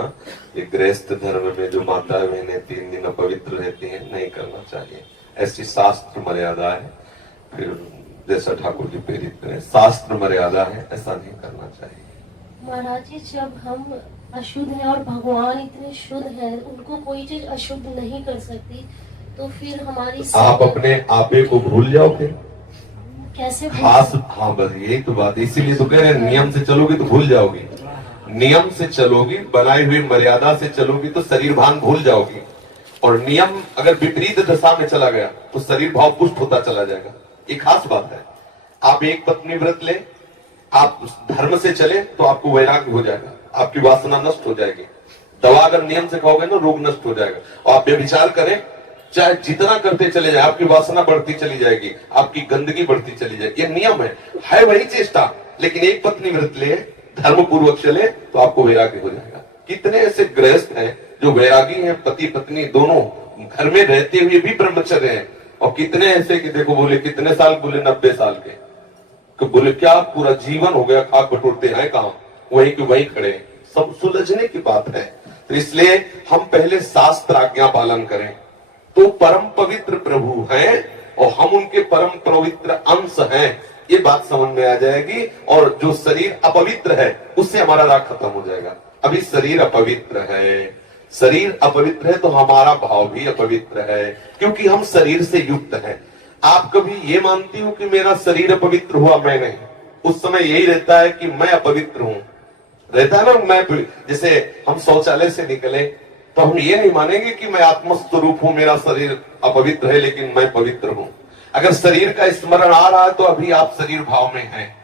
करना। ये गृहस्थ धर्म में जो माता बहनें 3 दिन अपवित्र रहती हैं, नहीं करना चाहिए, ऐसी शास्त्र मर्यादा है। फिर जैसा ठाकुर जी प्रेरित करें, शास्त्र मर्यादा है, ऐसा नहीं करना चाहिए। महाराज जी, जब हम अशुद्ध हैं और भगवान इतने शुद्ध हैं, उनको कोई चीज अशुद्ध नहीं कर सकती, तो फिर हमारी आप अपने आपे को भूल जाओ फिर कैसे खास। हाँ बस यही तो बात, इसीलिए तो कह रहे हैं नियम से चलोगी तो भूल जाओगी। नियम से चलोगी, बनाई हुई मर्यादा से चलोगी तो शरीर भान भूल जाओगी। और नियम अगर विपरीत दशा में चला गया तो शरीर भाव पुष्ट होता चला जाएगा। ये खास बात है। आप एक पत्नी व्रत ले, आप धर्म से चले तो आपको वैराग्य हो जाएगा, आपकी वासना नष्ट हो जाएगी। दवा अगर नियम से खाओगे ना, रोग नष्ट हो जाएगा। और आप व्यभिचार करें, चाहे जितना करते चले जाए, आपकी वासना बढ़ती चली जाएगी, आपकी गंदगी बढ़ती चली जाएगी। ये नियम है वही चेष्टा। लेकिन एक पत्नी व्रत ले, धर्म पूर्वक चले तो आपको वैराग्य हो जाएगा। कितने ऐसे गृहस्थ हैं जो वैरागी हैं, पति पत्नी दोनों घर में रहते हुए भी ब्रह्मचर्य हैं। और कितने ऐसे कि देखो बोले कितने साल, बोले 90 साल के, तो बोले क्या पूरा जीवन हो गया, खाक बटोरते हैं काम, वहीं के वहीं खड़े। सब सुलझने की बात है। तो इसलिए हम पहले शास्त्र आज्ञा पालन करें तो परम पवित्र प्रभु हैं और हम उनके परम पवित्र अंश हैं, ये बात समझ में आ जाएगी। और जो शरीर अपवित्र है उससे हमारा राग खत्म हो जाएगा। अभी शरीर अपवित्र है, शरीर अपवित्र है तो हमारा भाव भी अपवित्र है, क्योंकि हम शरीर से युक्त हैं। आप कभी ये मानती हो कि मेरा शरीर अपवित्र हुआ? मैं नहीं। उस समय यही रहता है कि मैं अपवित्र हूं, रहता है ना। मैं जैसे हम शौचालय से निकले तो हम ये नहीं मानेंगे कि मैं आत्मस्वरूप हूं, मेरा शरीर अपवित्र है लेकिन मैं पवित्र हूं। अगर शरीर का स्मरण आ रहा है तो अभी आप शरीर भाव में हैं।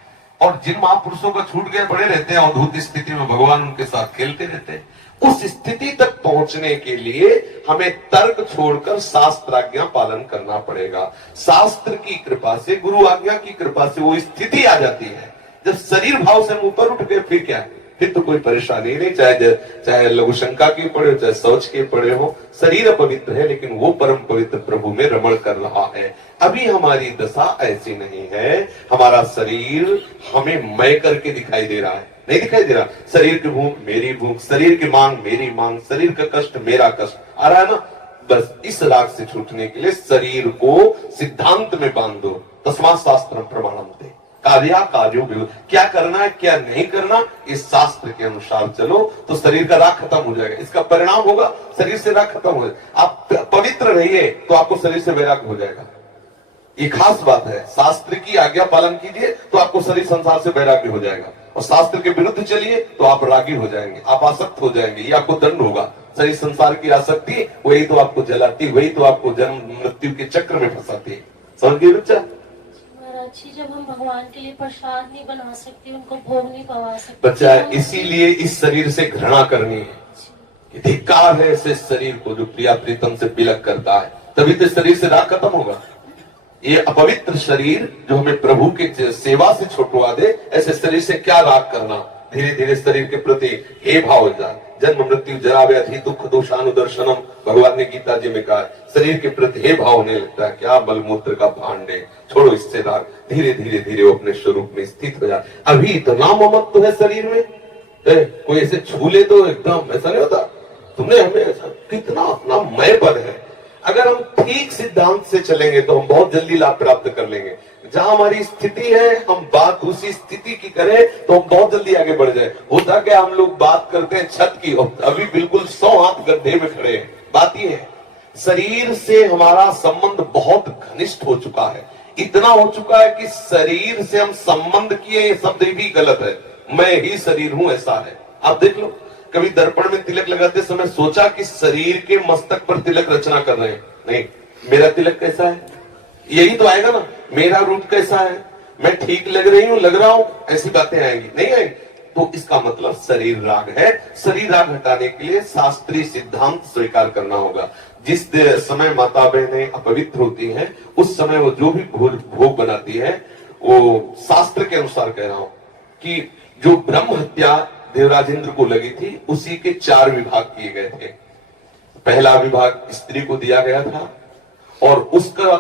और जिन महापुरुषों को छूट गए पड़े रहते हैं अवधूत स्थिति में, भगवान उनके साथ खेलते रहते हैं। उस स्थिति तक पहुंचने के लिए हमें तर्क छोड़कर शास्त्र आज्ञा पालन करना पड़ेगा। शास्त्र की कृपा से, गुरु आज्ञा की कृपा से वो स्थिति आ जाती है। जब शरीर भाव से हम ऊपर उठ गए फिर क्या है, फिर तो कोई परेशानी नहीं। चाहे लघु शंका की पड़े हो, चाहे शौच के पड़े हो, शरीर अपवित्र है लेकिन वो परम पवित्र प्रभु में रमण कर रहा है। अभी हमारी दशा ऐसी नहीं है। हमारा शरीर हमें मैं करके दिखाई दे रहा है, नहीं दिखाई दे रहा। शरीर की भूख मेरी भूख, शरीर की मांग मेरी मांग, शरीर का कष्ट मेरा कष्ट आ रहा है ना। बस इस राग से छूटने के लिए शरीर को सिद्धांत में बांध दो। तस्मात् शास्त्रम प्रमाणम ते, कार्या कार्यो विरोध, क्या करना है क्या नहीं करना, इस शास्त्र के अनुसार चलो तो शरीर का राग खत्म हो जाएगा। इसका परिणाम होगा शरीर से राग खत्म हो जाएगा। आप पवित्र रहिए तो आपको शरीर से वैराग्य हो जाएगा। ये खास बात है। शास्त्र की आज्ञा पालन कीजिए तो आपको शरीर संसार से वैराग्य हो जाएगा। और शास्त्र के विरुद्ध चलिए तो आप रागी हो जाएंगे, आप आसक्त हो जाएंगे। ये आपको दंड होगा। शरीर संसार की आसक्ति वही तो आपको जलाती, वही तो आपको जन्म मृत्यु के चक्र में फंसाती है। समझ गए बच्चा? अच्छी, जब हम भगवान के लिए प्रसाद नहीं बना सकते, उनको भोग नहीं पवा सकते बच्चा, इसीलिए इस शरीर से घृणा करनी है कि धिक्कार है ऐसे शरीर को जो प्रिया प्रीतम से बिलक करता है। तभी तो शरीर से राग खत्म होगा। ये अपवित्र शरीर जो हमें प्रभु के सेवा से छुटवा दे, ऐसे शरीर से क्या राग करना। धीरे धीरे शरीर के प्रति हे भाव हो जाए। जन्म मृत्यु जरा व्याधि दुख दोषानुदर्शनम, भगवान ने गीता जी में कहा। शरीर के प्रति हे भाव होने लगता है, क्या बलमूत्र का भांड है, छोड़ो इससे राग। धीरे धीरे धीरे वो अपने स्वरूप में स्थित हो जाए। अभी इतना ममत्व है शरीर में, कोई ऐसे छू ले तो एकदम ऐसा नहीं होता। तुमने हमें ऐसा कितना अपना मय पद है। अगर हम ठीक सिद्धांत से चलेंगे तो हम बहुत जल्दी लाभ प्राप्त कर लेंगे। जहां हमारी स्थिति है हम बात उसी स्थिति की करें तो हम बहुत जल्दी आगे बढ़ जाए। होता क्या, हम लोग बात करते हैं छत की और अभी बिल्कुल 100 हाथ गड्ढे में खड़े हैं। बात ये है, शरीर से हमारा संबंध बहुत घनिष्ठ हो चुका है। इतना हो चुका है कि शरीर से हम संबंध किए, ये शब्द भी गलत है। मैं ही शरीर हूं ऐसा है। आप देख लो, कभी दर्पण में तिलक लगाते समय सोचा कि शरीर के मस्तक पर तिलक रचना कर रहे हैं? नहीं। मेरा तिलक कैसा है, यही तो आएगा ना। मेरा रूप कैसा है, मैं ठीक लग रही हूं, लग रहा हूं, ऐसी बातें आएंगी नहीं आएंगी। तो इसका मतलब शरीर राग है। शरीर राग हटाने के लिए शास्त्रीय सिद्धांत स्वीकार करना होगा। जिस समय माता बहनें अपवित्र होती हैं उस समय वो जो भी भोग बनाती है वो शास्त्र के अनुसार कह रहा हूं कि जो ब्रह्म हत्या देवराजेंद्र को लगी थी उसी के 4 विभाग किए गए थे। पहला विभाग स्त्री को दिया गया था और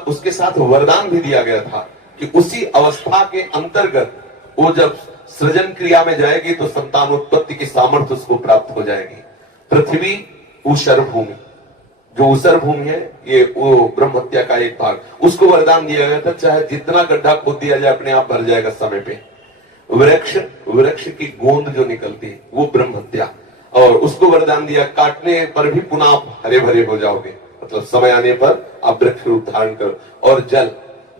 उसके साथ वरदान भी दिया गया था कि उसी अवस्था के अंतर्गत वो जब सृजन क्रिया में जाएगी तो संतान उत्पत्ति की सामर्थ्य उसको प्राप्त हो जाएगी। पृथ्वी ऊषर भूमि, जो ऊषर भूमि है ये वो ब्रह्म हत्या का एक भाग, उसको वरदान दिया गया था चाहे जितना गड्ढा खोद दिया जाए अपने आप भर जाएगा समय पे। वृक्ष की गोंद जो निकलती है वो ब्रह्म हत्या, और उसको वरदान दिया काटने पर भी पुनः आप हरे भरे हो जाओगे, मतलब समय आने पर आप वृक्ष रूप धारण करो। और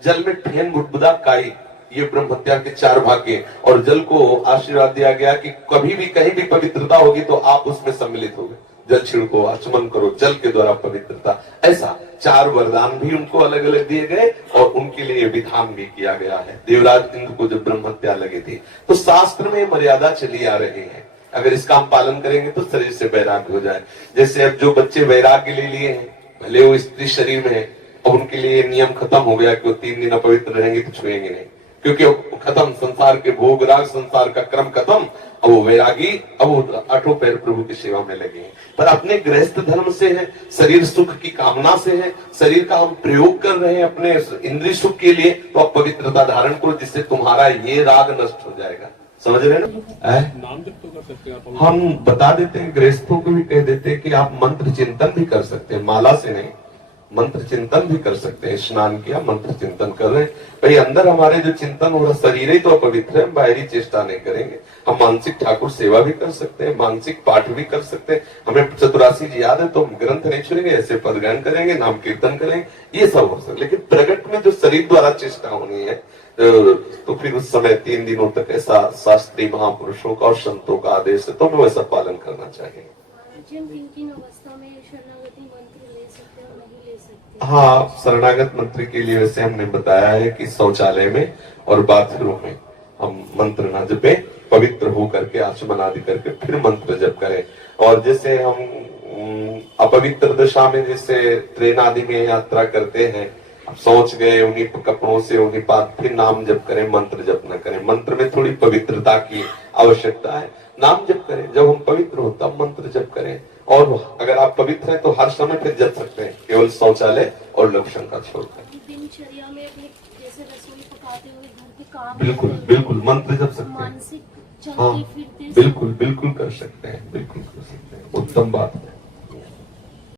जल में फेन बुदबुदा काई, ये ब्रह्म हत्या के 4 भाग के। और जल को आशीर्वाद दिया गया कि कभी भी कहीं भी पवित्रता होगी तो आप उसमें सम्मिलित होगे, जल छिड़को, आचमन करो, जल के द्वारा पवित्रता। ऐसा 4 वरदान भी उनको अलग अलग दिए गए और उनके लिए विधान भी किया गया है। देवराज इंद्र को जब ब्रह्म हत्या लगी थी तो शास्त्र में मर्यादा चली आ रही है, अगर इसका हम पालन करेंगे तो शरीर से वैराग्य हो जाए। जैसे अब जो बच्चे वैराग्य ले लिए हैं, भले वो स्त्री शरीर में है, अब उनके लिए नियम खत्म हो गया कि वो 3 दिन अपवित्र रहेंगे तो छुएंगे नहीं, क्योंकि वो खत्म, संसार के भोग राग, संसार का क्रम खत्म। अब वो वैरागी, अब वो 8 पैर प्रभु की सेवा में लगे हैं। पर अपने गृहस्थ धर्म से है, शरीर सुख की कामना से है, शरीर का हम प्रयोग कर रहे हैं अपने इंद्रिय सुख के लिए, तो आप पवित्रता धारण करो जिससे तुम्हारा ये राग नष्ट हो जाएगा। समझ रहे हैं ना? नाम जप तो कर सकते हैं आप। हम बता देते हैं, गृहस्थों को भी कह देते हैं कि आप मंत्र चिंतन भी कर सकते हैं, माला से नहीं, मंत्र चिंतन भी कर सकते हैं। स्नान किया, मंत्र चिंतन कर रहे हैं, भाई अंदर हमारे जो चिंतन हो रहा, शरीर ही तो अपवित्र है, हम बाहरी चेष्टा नहीं करेंगे। हम मानसिक ठाकुर सेवा भी कर सकते हैं, मानसिक पाठ भी कर सकते हैं। हमें चतुरासी जी याद है तो हम ग्रंथ नहीं छुएंगे, ऐसे पदगान करेंगे, नाम कीर्तन करेंगे, ये सब हो सकता। लेकिन प्रगट में जो शरीर द्वारा चेष्टा होनी है तो फिर उस समय 3 दिनों तक ऐसा शास्त्रीय महापुरुषों का और संतों का आदेश है, तो हमें वैसा पालन करना चाहिए। किन अवस्था में शरणागति मंत्र ले सकते हैं और नहीं ले सकते? हाँ, शरणागत मंत्र के लिए वैसे हमने बताया है कि शौचालय में और बाथरूम में हम मंत्र ना जपे, पवित्र हो करके आचमन आदि करके फिर मंत्र जप करें। और जैसे हम अपवित्र दशा में जैसे ट्रेन आदि में यात्रा करते हैं, अब सोच गए उन्हीं कपड़ों से उन्हीं बाद फिर नाम जप करें, मंत्र जप न करें। मंत्र में थोड़ी पवित्रता की आवश्यकता है, नाम जप करें, जब हम पवित्र हो तब मंत्र जप करें। और अगर आप पवित्र हैं तो हर समय फिर जप सकते हैं, केवल शौचालय और लक्षण छोड़कर। दिनचर्या में अपने जैसे रसोई पकाते हुए घर के काम, बिल्कुल बिल्कुल मंत्र जप सकते हैं। मानसिक हाँ, चलते फिरते बिल्कुल बिल्कुल कर सकते हैं, बिल्कुल कर सकते हैं, उत्तम बात है।